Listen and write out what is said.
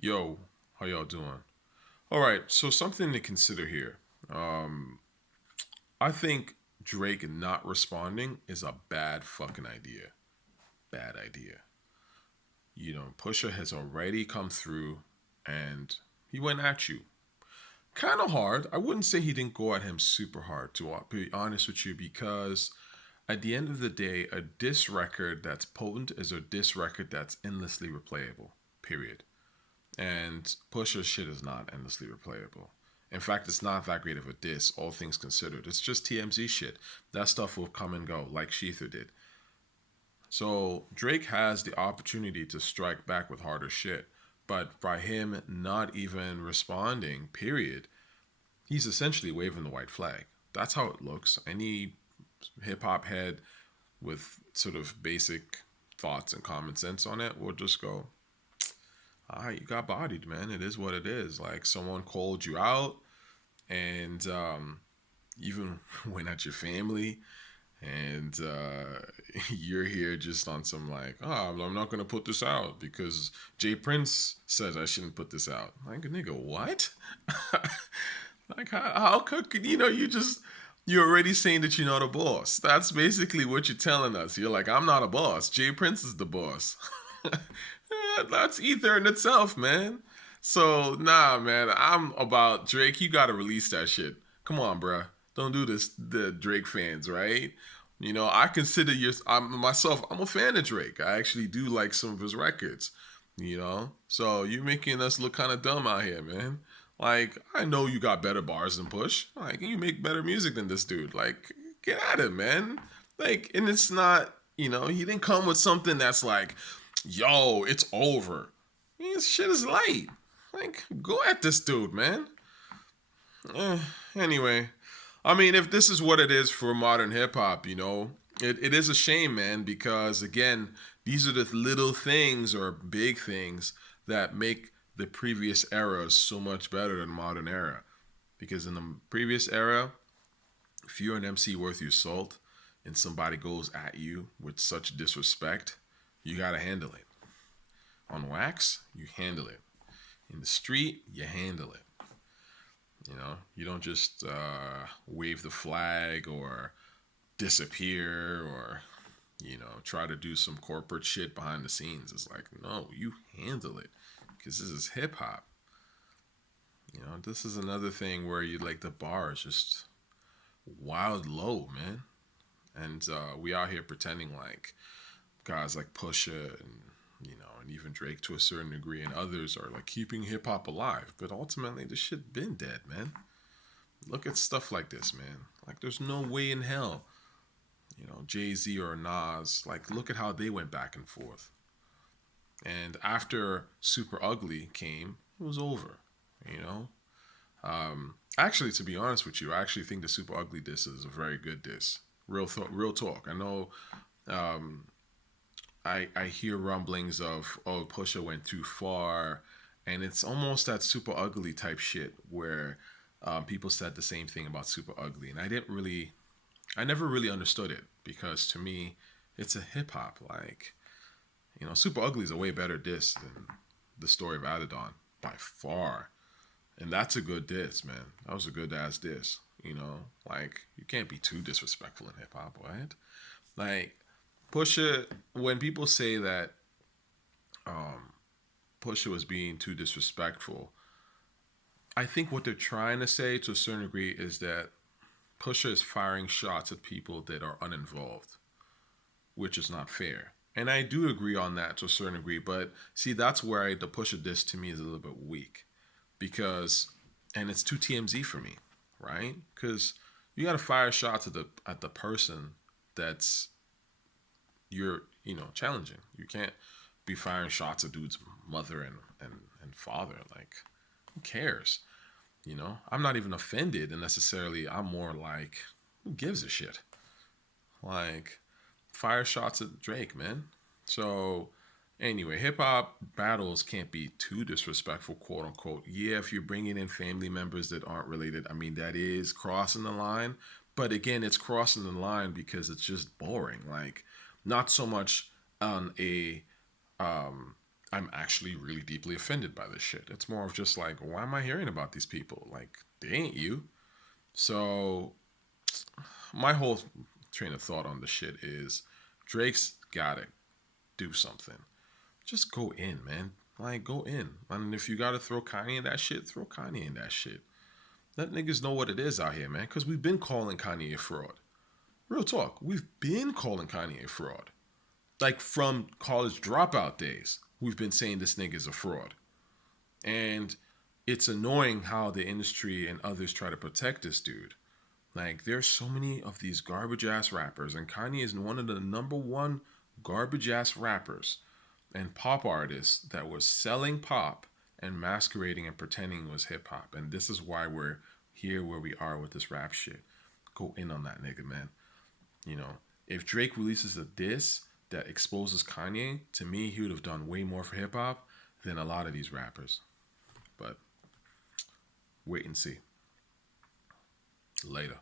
Yo, how y'all doing? All right, so something to consider here. Um, I think Drake not responding is a bad fucking idea. Bad idea. Pusha has already come through and he went at you. Kind of hard. I wouldn't say he didn't go at him super hard, to be honest with you, because at the end of the day, a diss record that's potent is a diss record that's endlessly replayable, period. And Pusha's shit is not endlessly replayable. In fact, it's not that great of a diss, all things considered. It's just TMZ shit. That stuff will come and go, like Shether did. So Drake has the opportunity to strike back with harder shit. But by him not even responding, period, he's essentially waving the white flag. That's how it looks. Any hip hop head with sort of basic thoughts and common sense on it will just go, all right, you got bodied, man. It is what it is. Like someone called you out and even went at your family, and you're here just on some like, oh, I'm not gonna put this out because Jay Prince says I shouldn't put this out. Like, nigga, what? Like, how could you're already saying that you're not a boss. That's basically what you're telling us. You're like, I'm not a boss. Jay Prince is the boss. That's ether in itself, man. So nah, man. I'm about Drake. You gotta release that shit. Come on, bruh. Don't do this. The Drake fans, right? I consider myself. I'm a fan of Drake. I actually do like some of his records. So you're making us look kind of dumb out here, man. Like, I know you got better bars than Push. Like, you make better music than this dude. Like, get at it, man. Like, and it's not, he didn't come with something that's like, yo, it's over. His shit is light. Like, go at this dude, man. Eh, anyway, I mean, if this is what it is for modern hip hop, it is a shame, man, because again, these are the little things or big things that make the previous era so much better than modern era. Because in the previous era, if you're an MC worth your salt and somebody goes at you with such disrespect, you gotta handle it. On wax, you handle it. In the street, you handle it. You don't just wave the flag or disappear or try to do some corporate shit behind the scenes. It's like, no, you handle it because this is hip hop. This is another thing where you like the bar is just wild low, man. And we out here pretending like guys like Pusha and even Drake to a certain degree and others are like keeping hip hop alive. But ultimately, this shit been dead, man. Look at stuff like this, man. Like, there's no way in hell, Jay Z or Nas. Like, look at how they went back and forth. And after Super Ugly came, it was over. You know. Actually, to be honest with you, I actually think the Super Ugly diss is a very good diss. Real talk. I know. Um, I hear rumblings of, oh, Pusha went too far, and it's almost that Super Ugly type shit where people said the same thing about Super Ugly, and I never really understood it because to me, it's a hip hop. Like, Super Ugly is a way better diss than the story of Adidon by far, and that's a good diss, man. That was a good ass diss. Like, you can't be too disrespectful in hip hop, right? Like, Pusha, when people say that um, Pusha was being too disrespectful, I think what they're trying to say to a certain degree is that Pusha is firing shots at people that are uninvolved, which is not fair. And I do agree on that to a certain degree, but see, that's where the Pusha diss to me is a little bit weak because, and it's too TMZ for me, right? Because you got to fire shots at the person that's you're challenging. You can't be firing shots at dude's mother and father. Like, who cares? I'm not even offended, and necessarily, I'm more like, who gives a shit? Like, fire shots at Drake, man. So, anyway, hip hop battles can't be too disrespectful, quote unquote. Yeah, if you're bringing in family members that aren't related, I mean, that is crossing the line. But again, it's crossing the line because it's just boring. Like, not so much on a I'm actually really deeply offended by this shit. It's more of just like, why am I hearing about these people? Like, they ain't you. So my whole train of thought on the shit is Drake's gotta do something. Just go in, man. Like, go in. And if you gotta throw Kanye in that shit, throw Kanye in that shit. Let niggas know what it is out here, man. Because we've been calling Kanye a fraud. Real talk. We've been calling Kanye a fraud. Like, from college dropout days, we've been saying this nigga's a fraud. And it's annoying how the industry and others try to protect this dude. Like, there's so many of these garbage ass rappers, and Kanye is one of the number one garbage ass rappers and pop artists that was selling pop and masquerading and pretending it was hip hop. And this is why we're here where we are with this rap shit. Go in on that nigga, man. You know, if Drake releases a diss that exposes Kanye, to me, he would have done way more for hip hop than a lot of these rappers. But wait and see. Later.